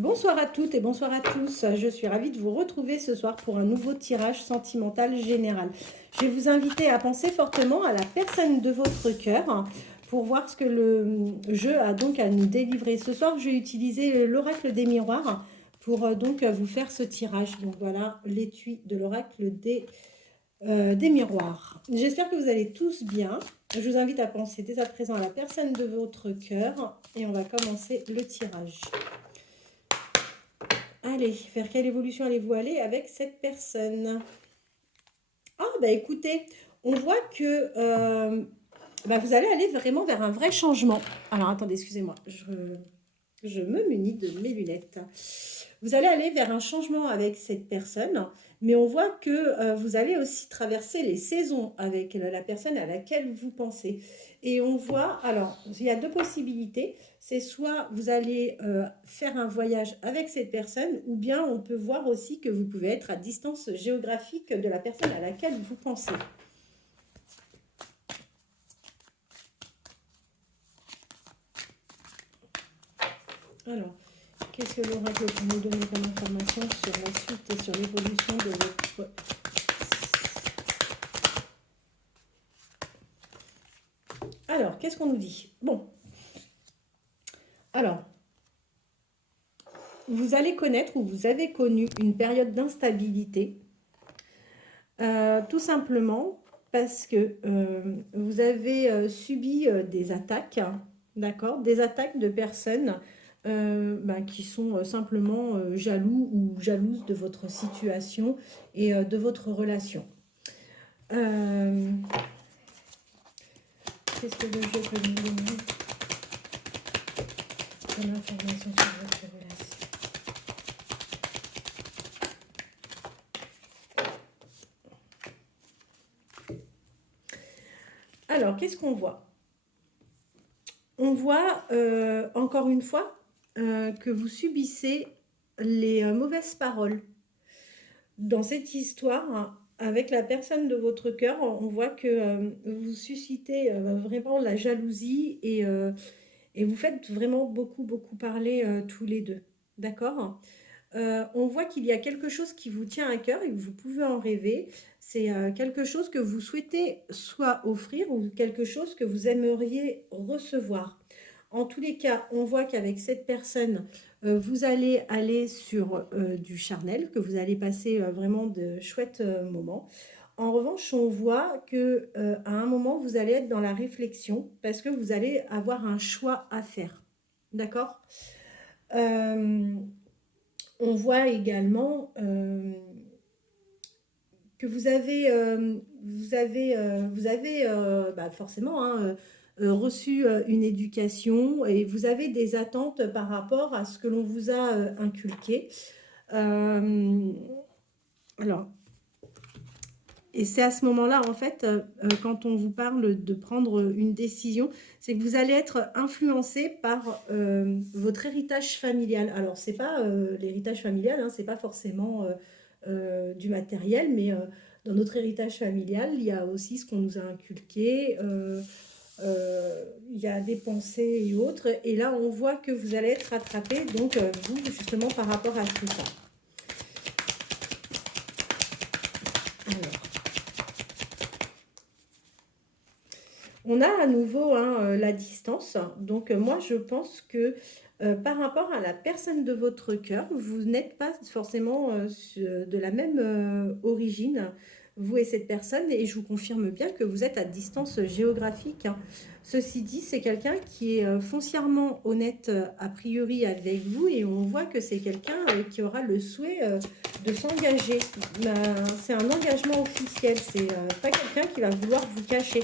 Bonsoir à toutes et bonsoir à tous. Je suis ravie de vous retrouver ce soir pour un nouveau tirage sentimental général. Je vais vous inviter à penser fortement à la personne de votre cœur pour voir ce que le jeu a donc à nous délivrer. Ce soir, je vais utiliser l'oracle des miroirs pour donc vous faire ce tirage. Donc voilà l'étui de l'oracle des miroirs. J'espère que vous allez tous bien. Je vous invite à penser dès à présent à la personne de votre cœur et on va commencer le tirage. Allez, vers quelle évolution allez-vous aller avec cette personne? Ah, bah écoutez, on voit que vous allez aller vraiment vers un vrai changement. Alors, attendez, excusez-moi, je me munis de mes lunettes. Vous allez aller vers un changement avec cette personne, mais on voit que vous allez aussi traverser les saisons avec la personne à laquelle vous pensez. Et on voit, alors, il y a deux possibilités. C'est soit vous allez faire un voyage avec cette personne, ou bien on peut voir aussi que vous pouvez être à distance géographique de la personne à laquelle vous pensez. Alors, qu'est-ce que l'oracle peut nous donner comme information sur la suite et sur l'évolution de votre... Alors, qu'est-ce qu'on nous dit? Bon. Alors, vous allez connaître ou vous avez connu une période d'instabilité, tout simplement parce que vous avez subi des attaques, d'accord? Des attaques de personnes qui sont simplement jaloux ou jalouses de votre situation et de votre relation. Qu'est-ce que le jeu peut nous donner comme information sur votre relation? Alors, qu'est-ce qu'on voit? On voit, encore une fois, que vous subissez les mauvaises paroles. Dans cette histoire, avec la personne de votre cœur, on voit que vous suscitez vraiment la jalousie et vous faites vraiment beaucoup, beaucoup parler tous les deux. D'accord? On voit qu'il y a quelque chose qui vous tient à cœur et que vous pouvez en rêver. C'est quelque chose que vous souhaitez soit offrir ou quelque chose que vous aimeriez recevoir. En tous les cas, on voit qu'avec cette personne, vous allez aller sur du charnel, que vous allez passer vraiment de chouettes moments. En revanche, on voit que à un moment, vous allez être dans la réflexion parce que vous allez avoir un choix à faire. D'accord? On voit également que vous avez forcément reçu une éducation et vous avez des attentes par rapport à ce que l'on vous a inculqué. Alors, et c'est à ce moment-là, en fait, quand on vous parle de prendre une décision, c'est que vous allez être influencé par votre héritage familial. Alors, c'est pas l'héritage familial, hein, c'est pas forcément du matériel, mais dans notre héritage familial, il y a aussi ce qu'on nous a inculqué, il y a des pensées et autres. Et là, on voit que vous allez être rattrapé, donc vous, justement, par rapport à tout ça. Alors. On a à nouveau la distance. Donc, moi, je pense que par rapport à la personne de votre cœur, vous n'êtes pas forcément de la même origine, vous et cette personne. Et je vous confirme bien que vous êtes à distance géographique. Ceci dit, c'est quelqu'un qui est foncièrement honnête a priori avec vous. Et on voit que c'est quelqu'un qui aura le souhait de s'engager. C'est un engagement officiel. C'est pas quelqu'un qui va vouloir vous cacher.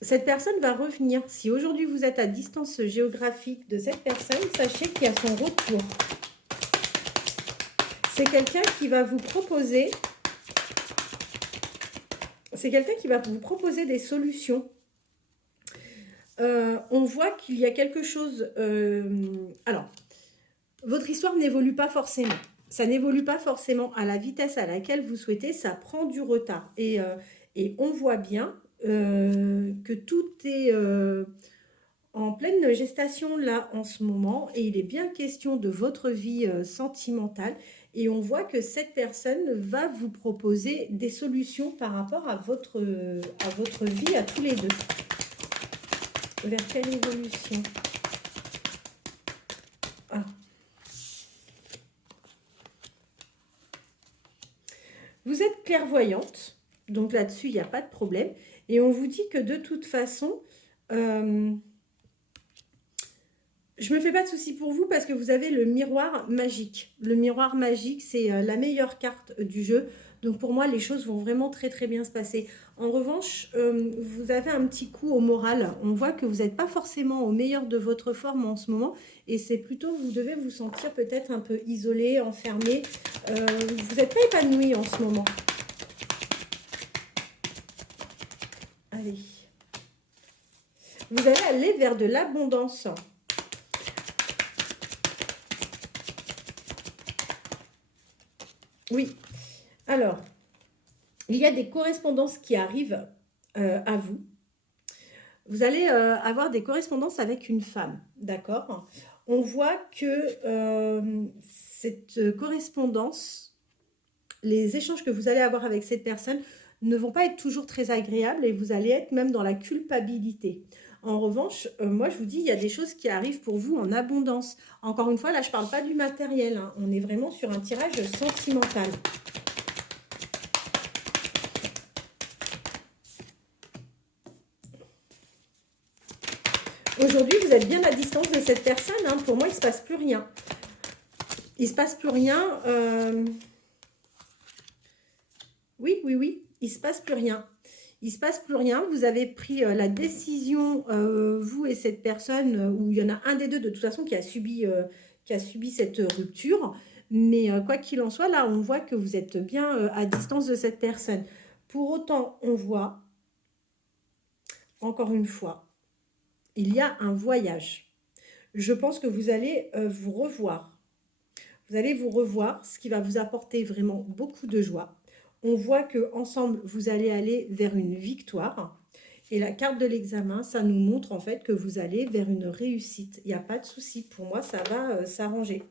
Cette personne va revenir. Si aujourd'hui vous êtes à distance géographique de cette personne, sachez qu'il y a son retour. C'est quelqu'un qui va vous proposer... C'est quelqu'un qui va vous proposer des solutions. On voit qu'il y a quelque chose... alors, votre histoire n'évolue pas forcément. Ça n'évolue pas forcément à la vitesse à laquelle vous souhaitez. Ça prend du retard. Et on voit bien... que tout est en pleine gestation là en ce moment et il est bien question de votre vie sentimentale et on voit que cette personne va vous proposer des solutions par rapport à votre vie à tous les deux. Vers quelle évolution? Ah. Vous êtes clairvoyante, donc là-dessus, il n'y a pas de problème. Et on vous dit que de toute façon, je ne me fais pas de soucis pour vous parce que vous avez le miroir magique. Le miroir magique, c'est la meilleure carte du jeu. Donc pour moi, les choses vont vraiment très très bien se passer. En revanche, vous avez un petit coup au moral. On voit que vous n'êtes pas forcément au meilleur de votre forme en ce moment. Et c'est plutôt, vous devez vous sentir peut-être un peu isolé, enfermé. Vous n'êtes pas épanoui en ce moment. Allez. Vous allez aller vers de l'abondance. Oui. Alors, il y a des correspondances qui arrivent à vous. Vous allez avoir des correspondances avec une femme, d'accord? On voit que cette correspondance, les échanges que vous allez avoir avec cette personne ne vont pas être toujours très agréables et vous allez être même dans la culpabilité. En revanche, moi je vous dis, il y a des choses qui arrivent pour vous en abondance. Encore une fois, là je ne parle pas du matériel, hein. On est vraiment sur un tirage sentimental. Aujourd'hui, vous êtes bien à distance de cette personne, hein. Pour moi, il ne se passe plus rien. Il ne se passe plus rien. Oui, oui, oui, il ne se passe plus rien. Il ne se passe plus rien. Vous avez pris la décision, vous et cette personne, où il y en a un des deux de toute façon qui a subi cette rupture. Mais quoi qu'il en soit, là, on voit que vous êtes bien à distance de cette personne. Pour autant, on voit, encore une fois, il y a un voyage. Je pense que vous allez vous revoir. Vous allez vous revoir, ce qui va vous apporter vraiment beaucoup de joie. On voit qu'ensemble, vous allez aller vers une victoire. Et la carte de l'examen, ça nous montre en fait que vous allez vers une réussite. Il n'y a pas de souci. Pour moi, ça va s'arranger.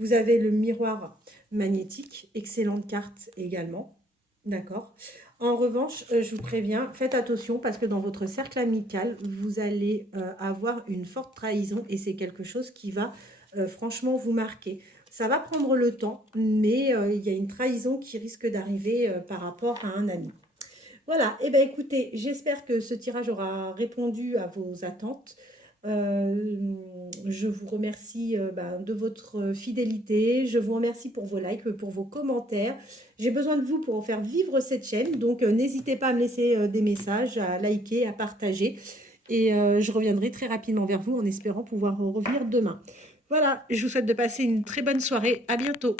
Vous avez le miroir magnétique. Excellente carte également. D'accord. En revanche, je vous préviens, faites attention parce que dans votre cercle amical, vous allez avoir une forte trahison et c'est quelque chose qui va franchement vous marquer. Ça va prendre le temps, mais il y a une trahison qui risque d'arriver par rapport à un ami. Voilà, et bien écoutez, j'espère que ce tirage aura répondu à vos attentes. Je vous remercie de votre fidélité, je vous remercie pour vos likes, pour vos commentaires. J'ai besoin de vous pour faire vivre cette chaîne, donc n'hésitez pas à me laisser des messages, à liker, à partager. Et je reviendrai très rapidement vers vous en espérant pouvoir revenir demain. Voilà, je vous souhaite de passer une très bonne soirée. À bientôt.